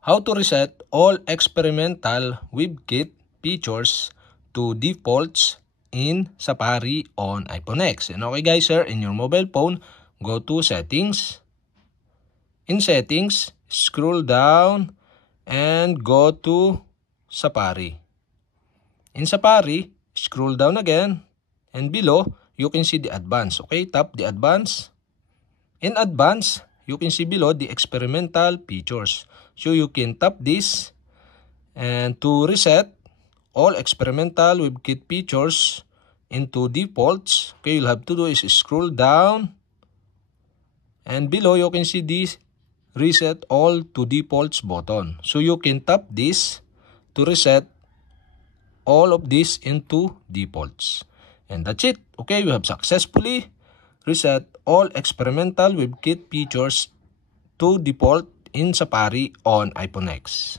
How to reset all experimental WebKit features to defaults in Safari on iPhone X. And okay guys, sir, in your mobile phone, go to Settings. In Settings, scroll down and go to Safari. In Safari, scroll down again, and below, you can see the Advanced. Okay, tap the Advanced. In Advanced, you can see below the experimental features. So you can tap this, and to reset all experimental WebKit features into defaults, okay, you'll have to do is scroll down, and below you can see this reset all to defaults button. So you can tap this to reset all of this into defaults. And that's it. Okay, we have successfully reset all experimental WebKit features to default in Safari on iPhone X.